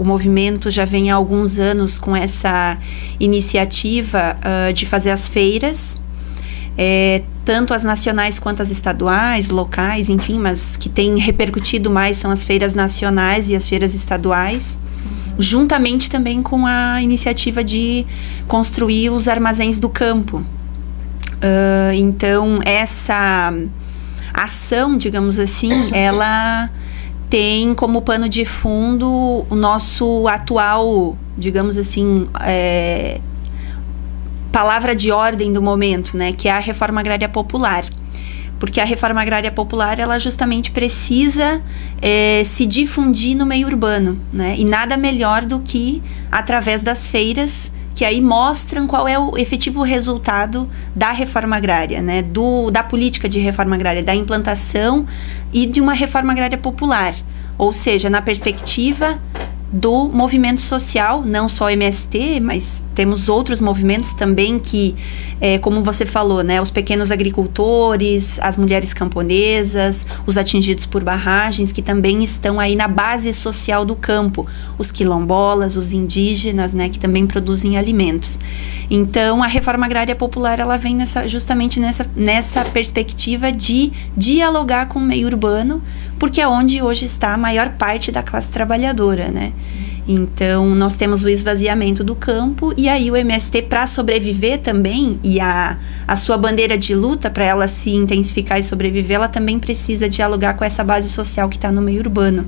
o movimento já vem há alguns anos com essa iniciativa de fazer as feiras, tanto as nacionais quanto as estaduais, locais, enfim, mas que tem repercutido mais são as feiras nacionais e as feiras estaduais, juntamente também com a iniciativa de construir os armazéns do campo. Então, essa ação, digamos assim, ela tem como pano de fundo o nosso atual, digamos assim, palavra de ordem do momento, né, que é a reforma agrária popular. Porque a reforma agrária popular, ela justamente precisa se difundir no meio urbano, né, e nada melhor do que através das feiras, que aí mostram qual é o efetivo resultado da reforma agrária, né, da política de reforma agrária, da implantação e de uma reforma agrária popular. Ou seja, na perspectiva do movimento social, não só MST, mas temos outros movimentos também que, como você falou, né, os pequenos agricultores, as mulheres camponesas, os atingidos por barragens, que também estão aí na base social do campo, os quilombolas, os indígenas, né, que também produzem alimentos. Então, a reforma agrária popular, ela vem justamente nessa perspectiva de dialogar com o meio urbano, porque é onde hoje está a maior parte da classe trabalhadora, né? Então, nós temos o esvaziamento do campo, e aí o MST, para sobreviver também, e a sua bandeira de luta, para ela se intensificar e sobreviver, ela também precisa dialogar com essa base social que está no meio urbano,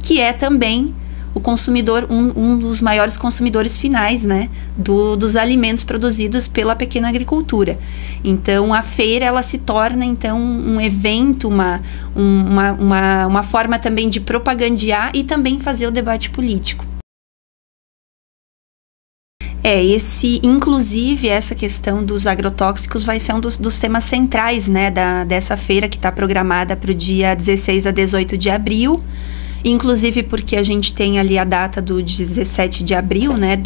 que é também o consumidor, um dos maiores consumidores finais, né, dos alimentos produzidos pela pequena agricultura. Então, a feira, ela se torna, então, um evento, uma forma também de propagandear e também fazer o debate político. Inclusive, essa questão dos agrotóxicos vai ser um dos temas centrais, né, dessa feira, que está programada para o dia 16 a 18 de abril, inclusive porque a gente tem ali a data do 17 de abril, né,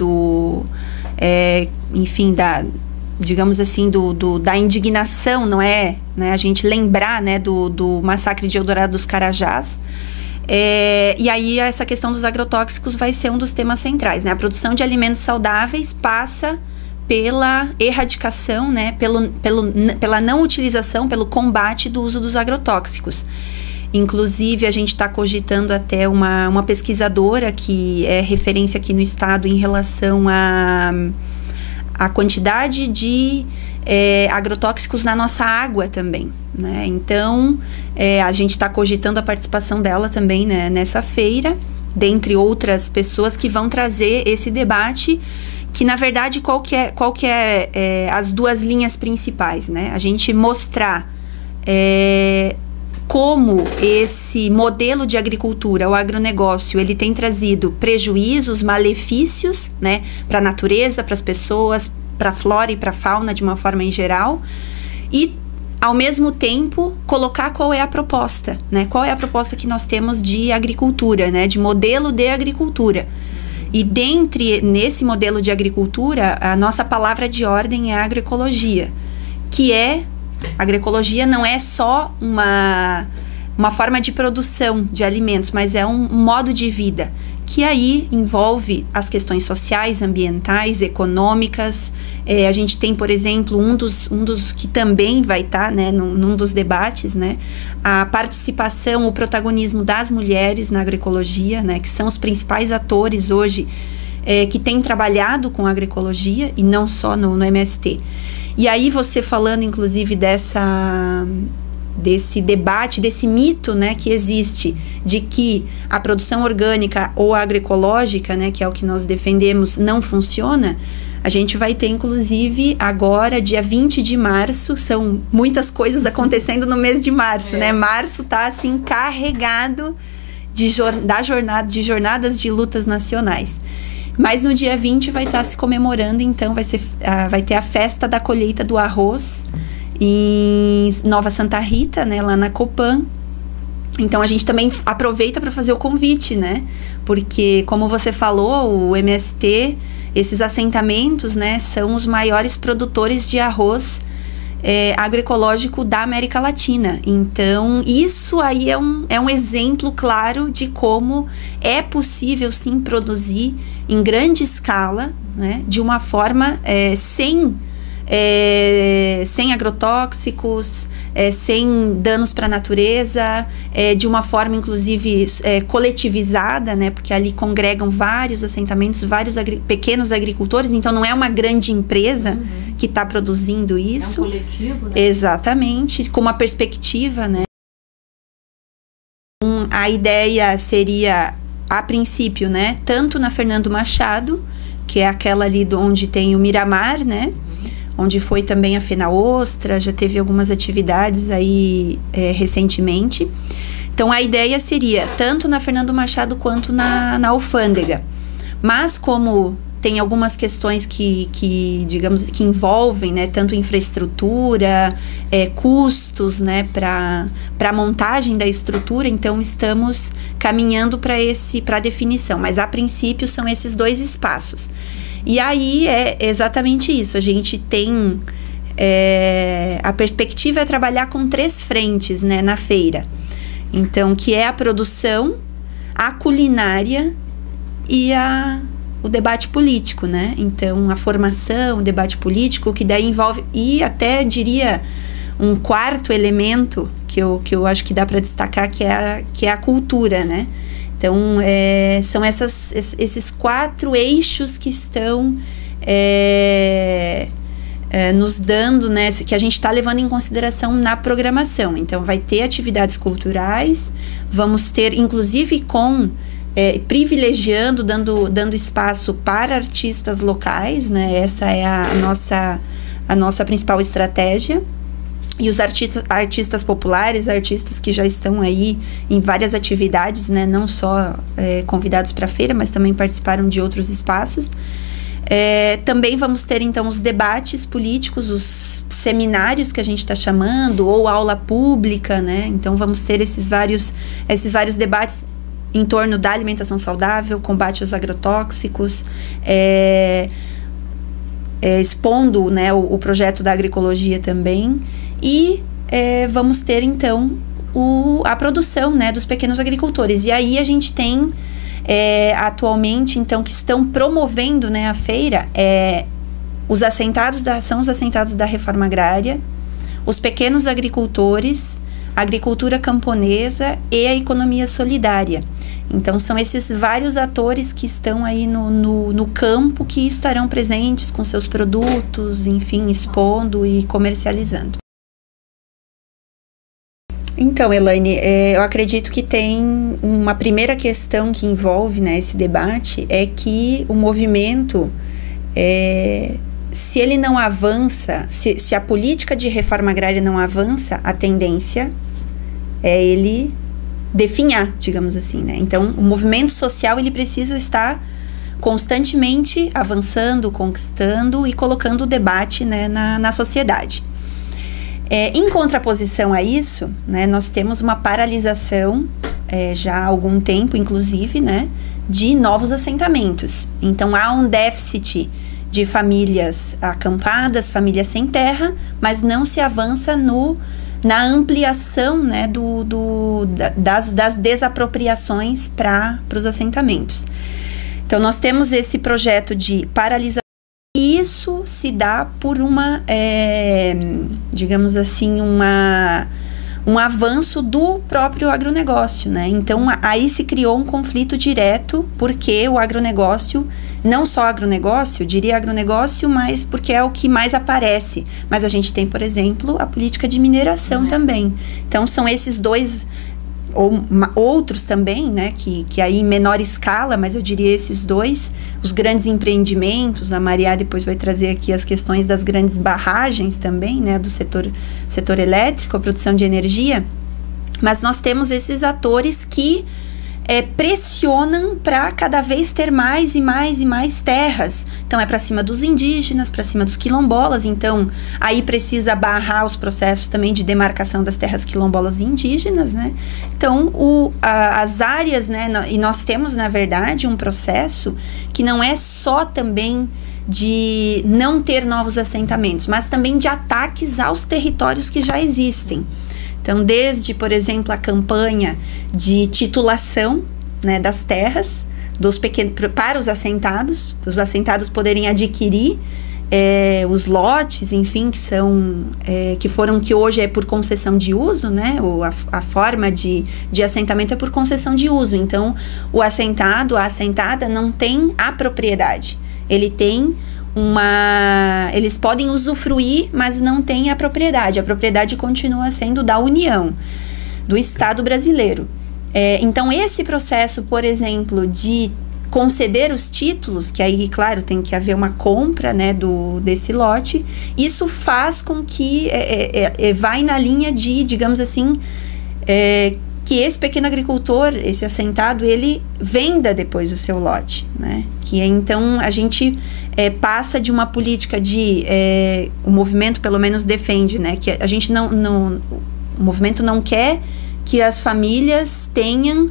enfim, digamos assim, da indignação, não é? Né, a gente lembrar, né, do massacre de Eldorado dos Carajás. E aí essa questão dos agrotóxicos vai ser um dos temas centrais, né? A produção de alimentos saudáveis passa pela erradicação, né, pela não utilização, pelo combate do uso dos agrotóxicos. Inclusive, a gente está cogitando até uma pesquisadora que é referência aqui no estado em relação à quantidade de agrotóxicos na nossa água também, né? Então, a gente está cogitando a participação dela também, né, nessa feira, dentre outras pessoas que vão trazer esse debate, que na verdade qual que é as duas linhas principais, né? A gente mostrar como esse modelo de agricultura, o agronegócio, ele tem trazido prejuízos, malefícios, né, para a natureza, para as pessoas, para a flora e para a fauna de uma forma em geral, e ao mesmo tempo colocar qual é a proposta, né? Qual é a proposta que nós temos de agricultura, né? De modelo de agricultura. E nesse modelo de agricultura, a nossa palavra de ordem é a agroecologia, que agroecologia não é só uma forma de produção de alimentos, mas é um modo de vida, que aí envolve as questões sociais, ambientais, econômicas. A gente tem, por exemplo, um dos que também vai estar, né, num dos debates, né, a participação, o protagonismo das mulheres na agroecologia, né, que são os principais atores hoje que têm trabalhado com agroecologia, e não só no MST. E aí você falando, inclusive, desse debate, desse mito, né, que existe de que a produção orgânica ou agroecológica, né, que é o que nós defendemos, não funciona, a gente vai ter, inclusive, agora, dia 20 de março, são muitas coisas acontecendo no mês de março, né? Março tá, assim, carregado de jornadas de lutas nacionais. Mas no dia 20 vai estar se comemorando, então vai ter a festa da colheita do arroz em Nova Santa Rita, né, lá na Copan. Então a gente também aproveita para fazer o convite, né? Porque, como você falou, o MST, esses assentamentos, né, são os maiores produtores de arroz agroecológico da América Latina. Então, isso aí é um exemplo claro de como é possível, sim, produzir em grande escala, né, de uma forma sem agrotóxicos, sem danos para a natureza, de uma forma, inclusive, coletivizada, né? Porque ali congregam vários assentamentos, vários pequenos agricultores, então não é uma grande empresa que está produzindo isso. É um coletivo, né? Exatamente, com uma perspectiva, né? A ideia seria, a princípio, né? Tanto na Fernando Machado, que é aquela ali onde tem o Miramar, né? Onde foi também a FenaOstra, já teve algumas atividades aí recentemente. Então, a ideia seria tanto na Fernando Machado quanto na Alfândega. Mas como tem algumas questões que digamos, que envolvem, né, tanto infraestrutura, custos, né, para a montagem da estrutura, então estamos caminhando para a definição. Mas, a princípio, são esses 2 espaços. E aí é exatamente isso, a gente tem, a perspectiva é trabalhar com 3 frentes, né, na feira. Então, que é a produção, a culinária e o debate político, né? Então, a formação, o debate político, que daí envolve, e até diria um 4º elemento que eu acho que dá para destacar, que é a cultura, né? Então, são esses 4 eixos que estão nos dando, né, que a gente está levando em consideração na programação. Então, vai ter atividades culturais, vamos ter, inclusive, privilegiando, dando espaço para artistas locais, né? Essa é a nossa principal estratégia. E os artistas populares, artistas que já estão aí em várias atividades, né? Não só convidados para a feira, mas também participaram de outros espaços. Também vamos ter, então, os debates políticos, os seminários que a gente está chamando, ou aula pública, né? Então, vamos ter esses vários debates em torno da alimentação saudável, combate aos agrotóxicos, expondo, né, o projeto da agroecologia também. E vamos ter, então, a produção, né, dos pequenos agricultores. E aí a gente tem, atualmente, então, que estão promovendo, né, a feira, são os assentados da reforma agrária, os pequenos agricultores, a agricultura camponesa e a economia solidária. Então, são esses vários atores que estão aí no campo, que estarão presentes com seus produtos, enfim, expondo e comercializando. Então, Elaine, eu acredito que tem uma primeira questão que envolve, né, esse debate, é que o movimento, se ele não avança, se a política de reforma agrária não avança, a tendência é ele definhar, digamos assim, né? Então, o movimento social, ele precisa estar constantemente avançando, conquistando e colocando o debate, né, na sociedade. Em contraposição a isso, né, nós temos uma paralisação, já há algum tempo, inclusive, né, de novos assentamentos. Então, há um déficit de famílias acampadas, famílias sem terra, mas não se avança na ampliação, né, das desapropriações para os assentamentos. Então, nós temos esse projeto de paralisação. E isso se dá por digamos assim, um avanço do próprio agronegócio, né? Então, aí se criou um conflito direto, porque o agronegócio, não só agronegócio, diria agronegócio, mas porque é o que mais aparece. Mas a gente tem, por exemplo, a política de mineração também. Então, são esses 2, ou outros também, né, que aí em menor escala, mas eu diria esses 2, os grandes empreendimentos. A Maria depois vai trazer aqui as questões das grandes barragens também, né, do setor elétrico, a produção de energia. Mas nós temos esses atores que pressionam para cada vez ter mais e mais e mais terras. Então, é para cima dos indígenas, para cima dos quilombolas. Então, aí precisa barrar os processos também de demarcação das terras quilombolas e indígenas, né? Então, as áreas, né? E nós temos, na verdade, um processo que não é só também de não ter novos assentamentos, mas também de ataques aos territórios que já existem. Então, desde, por exemplo, a campanha de titulação, né, das terras para os assentados poderem adquirir os lotes, enfim, que hoje é por concessão de uso, né? A forma de assentamento é por concessão de uso. Então, o assentado, a assentada não tem a propriedade. Eles podem usufruir, mas não têm a propriedade. A propriedade continua sendo da União, do Estado brasileiro. Então, esse processo, por exemplo, de conceder os títulos, que aí, claro, tem que haver uma compra, né, desse lote, isso faz com que vai na linha de, digamos assim, que esse pequeno agricultor, esse assentado, ele venda depois o seu lote, né? Que então a gente passa de uma política o movimento pelo menos defende, né? Que a gente o movimento não quer que as famílias tenham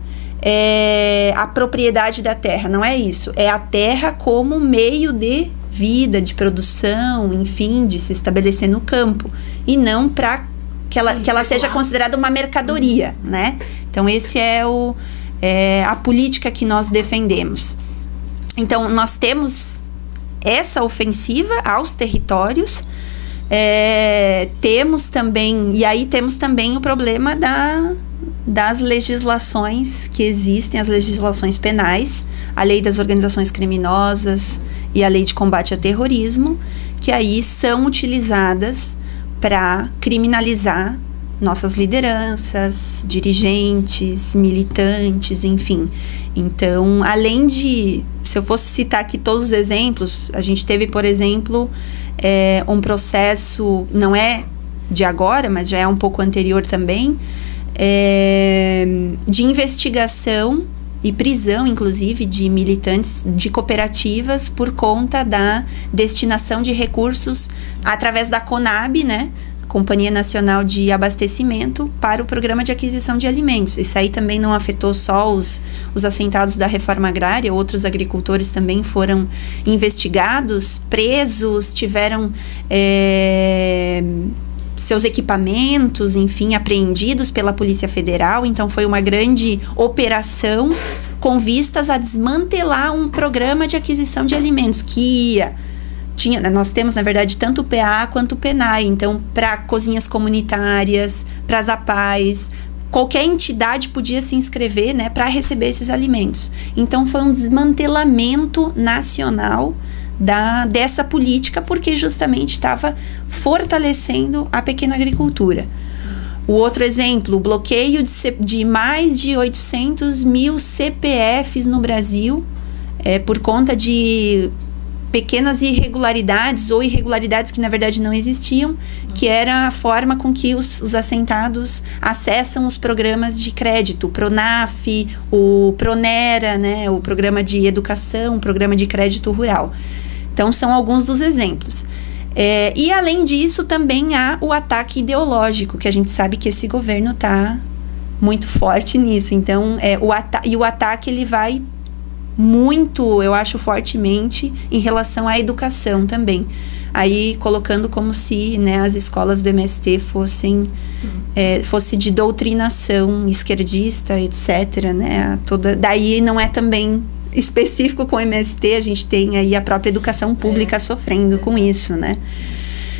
a propriedade da terra, não é isso. É a terra como meio de vida, de produção, enfim, de se estabelecer no campo. E não para que ela seja considerada uma mercadoria, né? Então, esse é a política que nós defendemos. Então, nós temos essa ofensiva aos territórios, temos também o problema das legislações que existem, as legislações penais, a lei das organizações criminosas e a lei de combate ao terrorismo, que aí são utilizadas para criminalizar nossas lideranças, dirigentes, militantes, enfim. Então, além de... Se eu fosse citar aqui todos os exemplos, a gente teve, por exemplo, um processo, não é de agora, mas já é um pouco anterior também, de investigação e prisão, inclusive, de militantes de cooperativas por conta da destinação de recursos através da CONAB, né? Companhia Nacional de Abastecimento, para o Programa de Aquisição de Alimentos. Isso aí também não afetou só os assentados da reforma agrária, outros agricultores também foram investigados, presos, tiveram seus equipamentos, enfim, apreendidos pela Polícia Federal. Então, foi uma grande operação com vistas a desmantelar um programa de aquisição de alimentos que nós temos, na verdade, tanto o PA quanto o PENAI. Então, para cozinhas comunitárias, para as APAES, qualquer entidade podia se inscrever, né, para receber esses alimentos. Então, foi um desmantelamento nacional dessa política, porque justamente estava fortalecendo a pequena agricultura. O outro exemplo, o bloqueio de mais de 800 mil CPFs no Brasil, por conta de pequenas irregularidades ou irregularidades que na verdade não existiam, que era a forma com que os assentados acessam os programas de crédito, o PRONAF, o PRONERA, né, o programa de educação, o programa de crédito rural. Então, são alguns dos exemplos. E, além disso, também há o ataque ideológico, que a gente sabe que esse governo está muito forte nisso. Então, o ataque ele vai muito, eu acho, fortemente em relação à educação também. Aí, colocando como se, né, as escolas do MST fosse de doutrinação esquerdista, etc., né? Daí não é também específico com o MST, a gente tem aí a própria educação pública sofrendo com isso, né?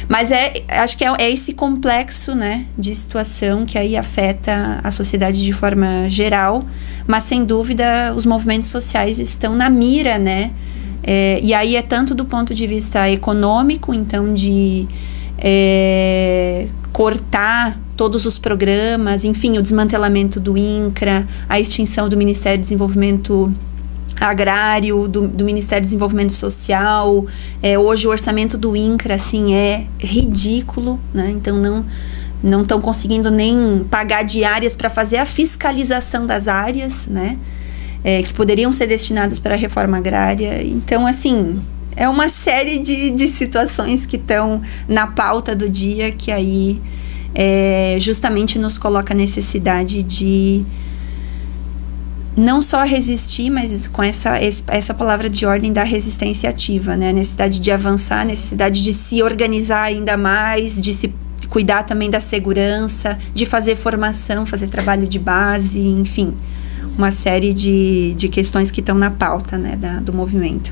Mas acho que é esse complexo, né, de situação que aí afeta a sociedade de forma geral, mas sem dúvida os movimentos sociais estão na mira, né? E aí é tanto do ponto de vista econômico, então de cortar todos os programas, enfim, o desmantelamento do INCRA, a extinção do Ministério do Desenvolvimento Agrário, do Ministério do Desenvolvimento Social. Hoje o orçamento do INCRA, assim, é ridículo, né? Então não estão conseguindo nem pagar diárias para fazer a fiscalização das áreas, né? Que poderiam ser destinadas para a reforma agrária. Então, assim, é uma série de situações que estão na pauta do dia, que aí justamente nos coloca a necessidade não só resistir, mas com essa palavra de ordem da resistência ativa, né? A necessidade de avançar, a necessidade de se organizar ainda mais, de se cuidar também da segurança, de fazer formação, fazer trabalho de base, enfim, uma série de questões que estão na pauta, né, do movimento.